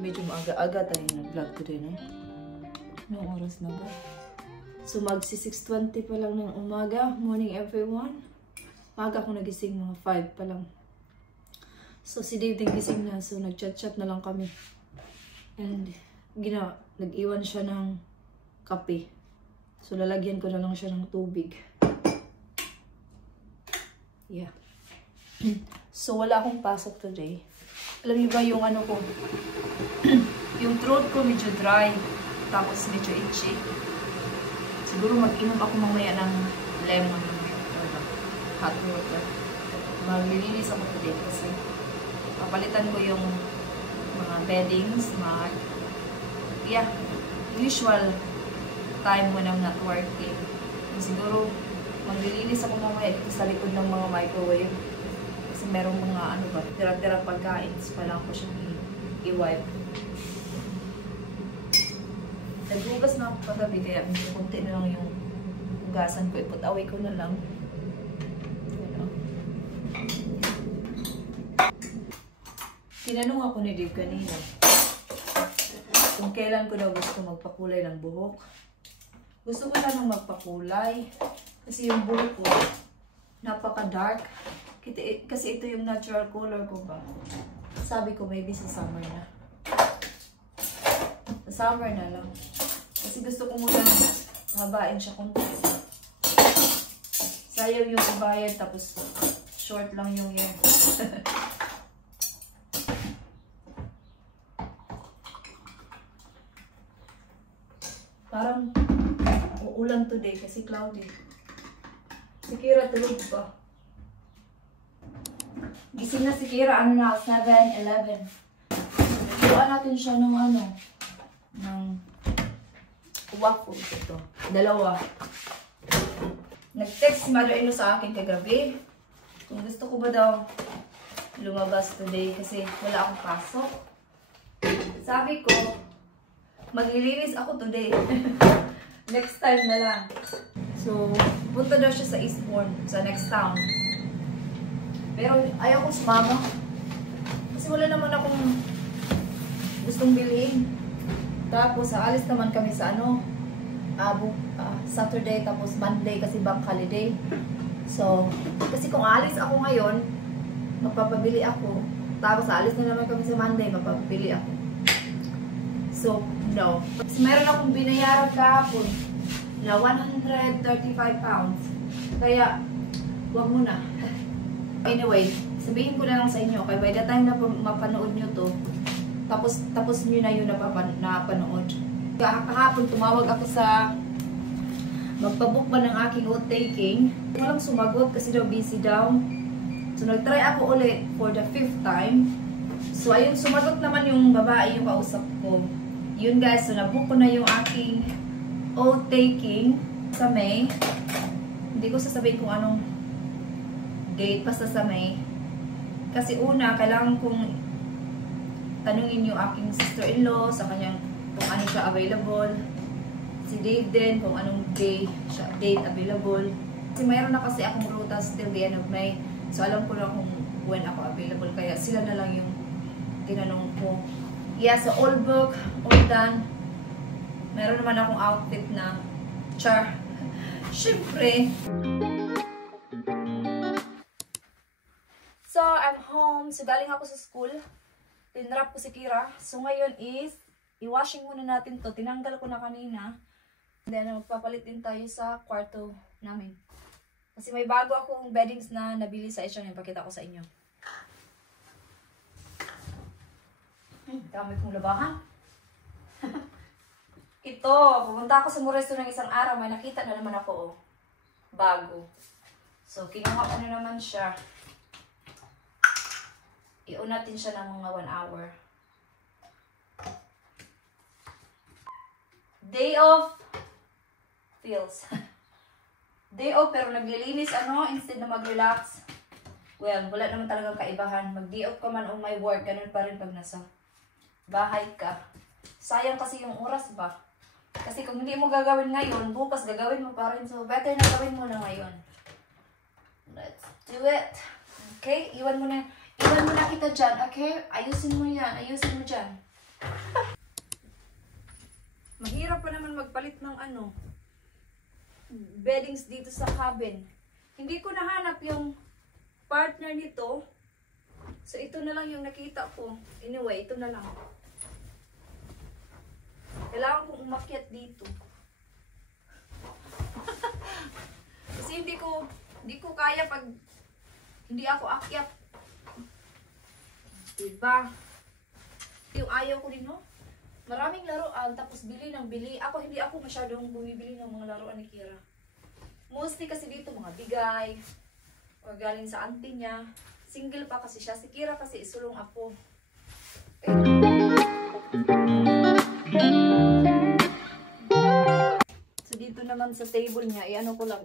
Medyo maaga-aga tayo nag-vlog today, no? Anong oras na ba? So, magsi 6:20 pa lang ng umaga. Morning, everyone. Maaga ako nagising, mga 5 pa lang. So, si Dave din gising na. So, nag-chat-chat na lang kami. And, nag-iwan siya ng kape. So, lalagyan ko na lang siya ng tubig. Yeah. So, wala akong pasok today. Alam niyo ba yung ano ko? Yung throat ko medyo dry. Tapos medyo itchy. Siguro mag-inom ako mamaya ng lemon. Or hot water. Maglilinis ako today kasi papalitan ko yung mga beddings. Yeah. Usual time when I'm not working. Siguro maglilinis ako mamaya dito sa likod ng mga microwave. Kasi merong mga ano ba, tira-tira pagkain. So, kailangan ko siyang i-wipe. Naghugas na ako kagabi kaya medyo konti na lang yung hugasan ko. I-put away ko na lang. Tinanong ako ni Dave kanina kung kailan ko daw gusto magpakulay ng buhok. Gusto ko sanang magpakulay kasi yung buhok ko napaka-dark. Kasi ito yung natural color ko ba. Sabi ko maybe sa summer na. Sa summer na lang. Kasi gusto ko muna habain siya konti. Sayang yung ibayad tapos short lang yung hair. Parang uulan today kasi cloudy. Si Kira tulog pa. Gising na si Kira, ano na, 7:11. Nagluan natin siya ng ano, ng waffle ito. 2. Nag-text si Mother-in-law sa akin kagabi. Kung gusto ko ba daw lumabas today kasi wala akong pasok. Sabi ko, maglilinis ako today. Next time na lang. So, punta daw siya sa Eastbourne, sa next town. Pero ayaw ko sumama. Kasi wala naman akong gustong bilhin. Tapos, aalis naman kami sa ano, Saturday, tapos Monday kasi bank holiday. So, kasi kung aalis ako ngayon, magpapabili ako. Tapos, aalis na naman kami sa Monday, magpapabili ako. So, no. Tapos, meron akong binayaran kahapon na 135 pounds. Kaya, huwag mo na. Anyway, sabihin ko na lang sa inyo, kaya by the time na mapanood nyo to, tapos nyo na yun napanood. Kahapon tumawag ako sa magpabook ba ng aking oath taking. Walang sumagot kasi daw busy daw. So nagtry ako ulit for the 5th time. So ayun, sumagot naman yung babae yung kausap ko. Yun guys, so nabook ko na yung aking oath taking sa May. Hindi ko sasabihin kung anong date, basta sa May. Kasi una, kailangan kong tanungin yung aking sister-in-law sa kanyang kung ano siya available. Si Dave din, kung anong date available. Kasi mayroon na kasi akong rutas till the end of May. So alam ko na kung when ako available. Kaya sila na lang yung tinanong ko. Yeah, so all book, all done. Meron naman akong outfit na char. Siyempre. So, I'm home. So, galing ako sa school. Tinrap ko si Kira. So, ngayon is, i-washing muna natin to. Tinanggal ko na kanina. And then, magpapalit din tayo sa kwarto namin. Kasi may bago akong beddings na nabili sa H&M. Pakita ko sa inyo. Dami kong labahan. Ito, pumunta ako sa Moresto ng isang araw. May nakita na naman ako, oh. Bago. So, kinuha ko na naman siya. Iunatin siya ng mga 1 hour. Day off feels. Day off pero naglilinis instead na mag-relax. Well, wala naman talagang kaibahan. Mag-day off ka man o may work, ganun pa rin pag nasa bahay ka. Sayang kasi yung oras ba? Kasi kung hindi mo gagawin ngayon, bukas gagawin mo pa rin. So, better na gawin mo na ngayon. Let's do it. Okay, iwan Iwan mo na kita dyan, okay? Ayusin mo yan. Ayusin mo dyan. Mahirap pa naman magpalit ng beddings dito sa cabin. Hindi ko nahanap yung partner nito. So, ito na lang yung nakita ko. Anyway, ito na lang. Kailangan kong umakyat dito. Kasi hindi ko kaya pag hindi ako akyat. Diba? Yung ayaw ko din, no? Maraming laruan, tapos bili ng bili. Hindi ako masyadong bumibili ng mga laruan ni Kira. Mostly kasi dito, mga bigay, o galing sa auntie niya. Single pa kasi siya. Si Kira kasi isulong ako. So dito naman sa table niya, ano ko lang,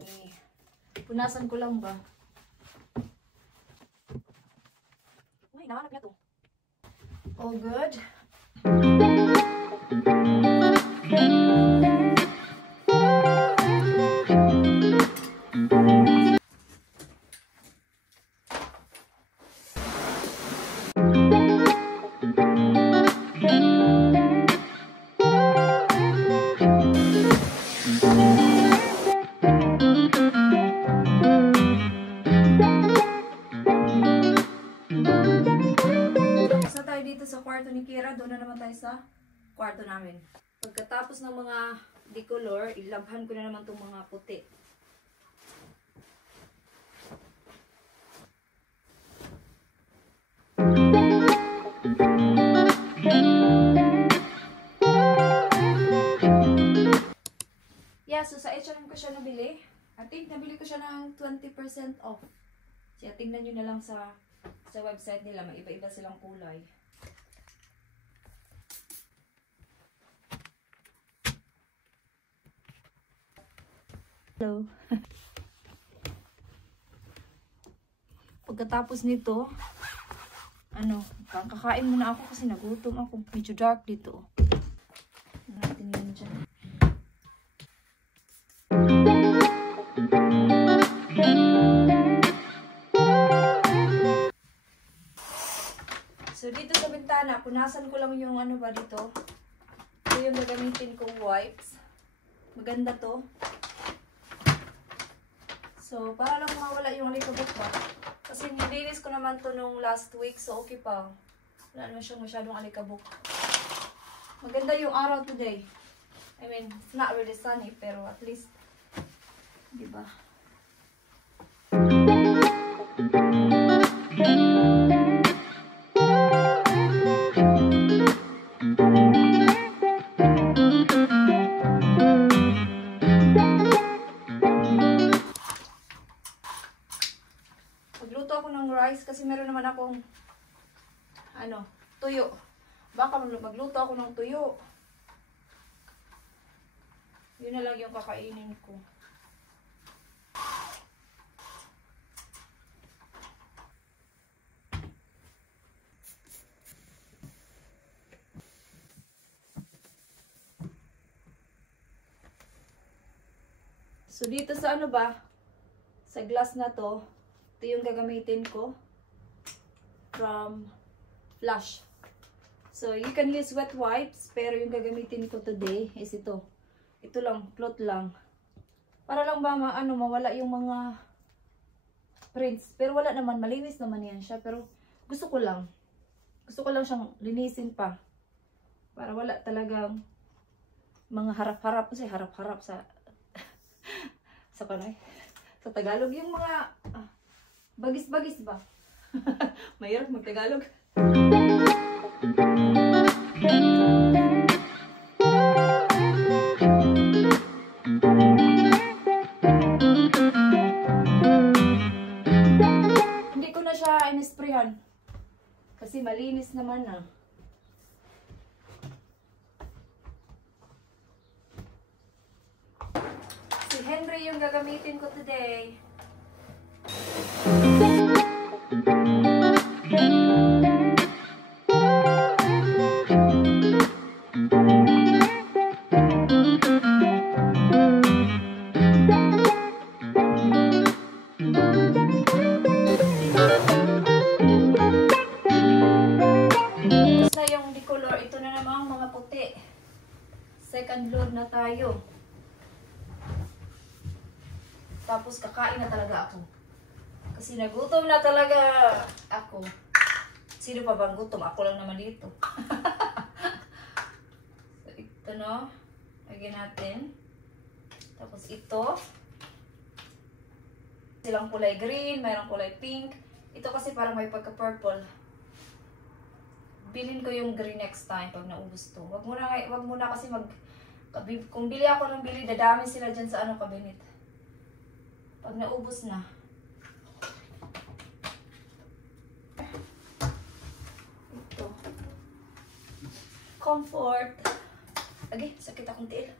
punasan ko lang ba? Uy, nahanap niya to. All good. Sa kwarto ni Kira, doon na naman tayo sa kwarto namin. Pagkatapos ng mga decolor, ilabhan ko na naman itong mga puti. Yeah, so sa H&M ko siya nabili. I think nabili ko siya ng 20% off. Kaya tingnan nyo na lang sa website nila, may iba-iba silang kulay. Hello. Pagkatapos nito, kakain muna ako kasi nagutom ako. Medyo dark dito. Natin yun dyan. So dito sa bintana, punasan ko lang yung dito. Ito yung gagamitin kong wipes. Maganda to. So, para lang mawala yung alikabok ba? Kasi nilinis ko naman to nung last week, so okay pa. Wala naman siyang masyadong alikabok. Maganda yung araw today. I mean, it's not really sunny, pero at least, diba? Kasi meron naman akong tuyo. Baka magluto ako ng tuyo. Yun na lang yung kakainin ko. So dito sa sa glass na to, ito yung gagamitin ko from Flush. So, you can use wet wipes, pero yung gagamitin ko today is ito. Ito lang, cloth lang. Para lang ba mawala yung mga prints. Pero wala naman, malinis naman yan siya. Pero gusto ko lang siyang linisin pa. Para wala talagang mga harap-harap. Kasi harap-harap sa sa Tagalog yung mga bagis-bagis ba? Mahirap mag-Tagalog. Hindi ko na siya in-sprayhan. Kasi malinis naman na. Si Henry yung gagamitin ko today. ito na namang mga puti. Second load na tayo. Tapos kakain na talaga ako. Kasi nagutom na talaga ako. Sino pa bang gutom? Ako lang naman dito. So, ito no. Lagyan natin. Tapos ito. Silang kulay green, mayroong kulay pink. Ito kasi parang may pagka-purple. Bilhin ko yung green next time pag naubos to. Wag muna kasi kung bili ako ng bili, dadami sila dyan sa cabinet. Pag naubos na. Ito. Comfort. Lagi, sakit akong tiil.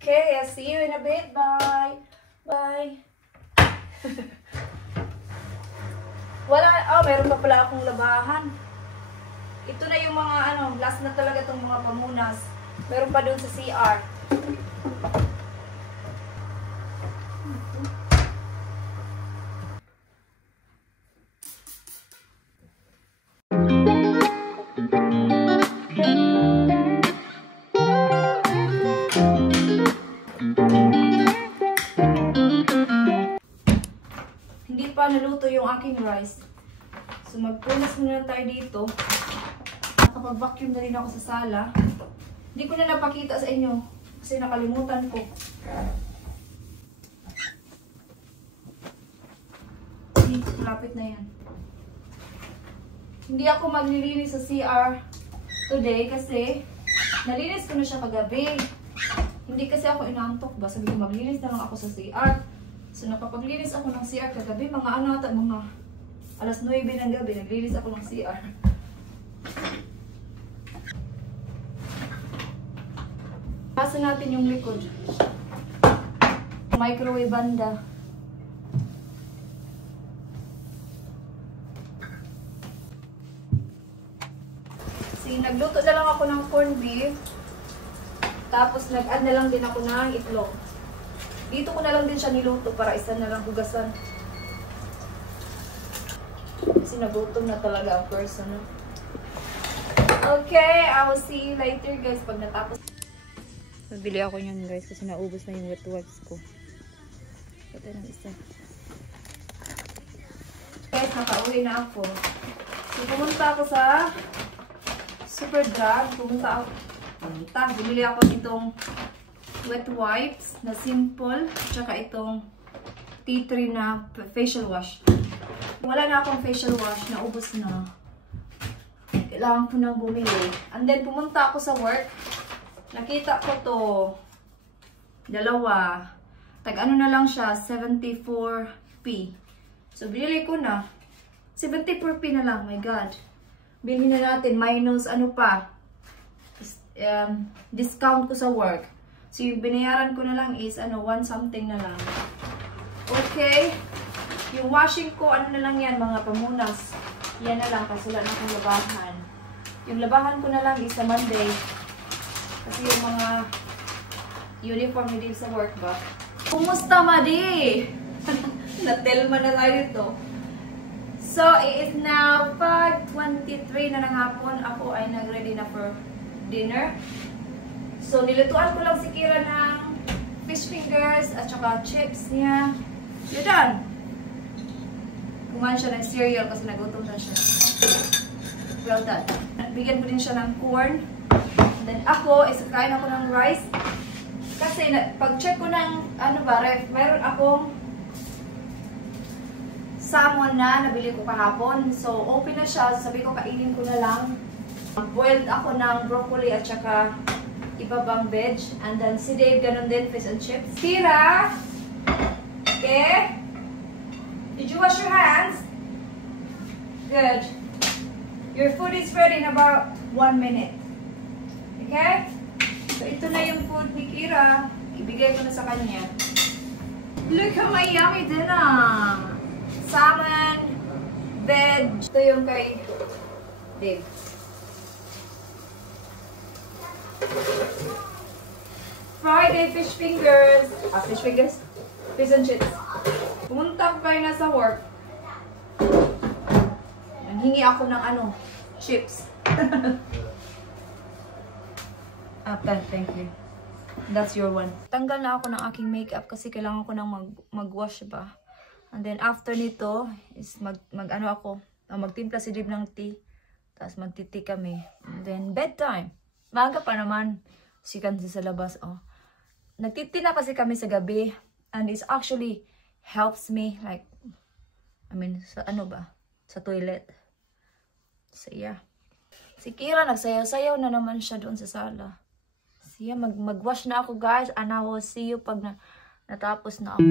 Okay, I'll see you in a bit. Bye. Bye. Meron pa pala akong labahan. Ito na yung mga last na talaga itong mga pamunas. Meron pa doon sa CR. Hindi pa naluto yung aking rice. So magpunas muna tayo dito. Nakapag-vacuum na rin ako sa sala. Hindi ko na napakita sa inyo kasi nakalimutan ko. Lapit na yan. Hindi ako maglilinis sa CR today kasi nalinis ko na siya kagabi. Hindi kasi ako inantok ba. Sabi ko maglinis na lang ako sa CR. So nakapaglinis ako ng CR kagabi. Mga alas 9 ng gabi. Naglinis ako ng CR. Pasa natin yung likod. Microwave banda. Nagluto na lang ako ng corned beef. Tapos nag-add na lang din ako ng itlog. Dito ko na lang din siya niluto para isa na lang hugasan. Kasi nagutom na talaga ang person. No? Okay, I will see you later guys pag natapos. Nabili ako niyan guys kasi naubos na yung wet wipes ko. Ito ng isa. Guys, nakauwi na ako. So pumunta ako sa Superdrug. Bumili ako nitong wet wipes na simple. Tsaka itong tea tree na facial wash. Wala na akong facial wash. Naubos na. Kailangan ko nang bumili. And then pumunta ako sa work. Nakita ko to. Dalawa. Tag-ano na lang siya. 74p. So binili ko na. 74p na lang. My God. Bilhin na natin, minus discount ko sa work. So yung binayaran ko na lang is 1 something na lang. Okay. Yung washing ko, na lang yan, mga pamunas. Yan na lang, kasi wala na akong labahan. Yung labahan ko na lang is sa Monday. Kasi yung mga uniform ni Dave sa work ba? Kumusta, Madi? Natelma na tayo ito. So, it is now 5:23 na ng hapon. Ako ay nag-ready na for dinner. So, nilutuan ko lang si Kira ng fish fingers at saka chips niya. You're done. Kumain siya ng cereal kasi nagutom na siya. Well done. Bigyan ko din siya ng corn. And then ako, kain ako ng rice. Kasi pag-check ko ng ref, mayroon akong salmon na nabili ko kahapon. So, open na siya. Sabi ko, kainin ko na lang. Boiled ako ng broccoli at saka iba bang veg. And then, si Dave, ganun din, fish and chips. Kira! Okay? Did you wash your hands? Good. Your food is ready in about 1 minute. Okay? So, ito na yung food ni Kira. Ibigay ko na sa kanya. Look at my yummy dinner! Salmon, veg. Ito yung kay Dave. Friday fish fingers. Fish fingers? Fish and chips. Pumunta ko kayo na sa work. Hingi ako ng ano, chips. Thank you. That's your one. Tanggal na ako ng aking makeup kasi kailangan ko nang mag-wash ba. And then after nito is magtimpla si Dib ng tea. Tapos magtiti kami. And then bedtime. Maaga pa naman. Sikan sa labas. Oh. Nagtiti na kasi kami sa gabi. And it actually helps me like, sa ano ba? Sa toilet. So yeah. Si Kira nagsayaw-sayaw na naman siya doon sa sala. So yeah, mag-wash na ako guys. And I will see you pag natapos na ako.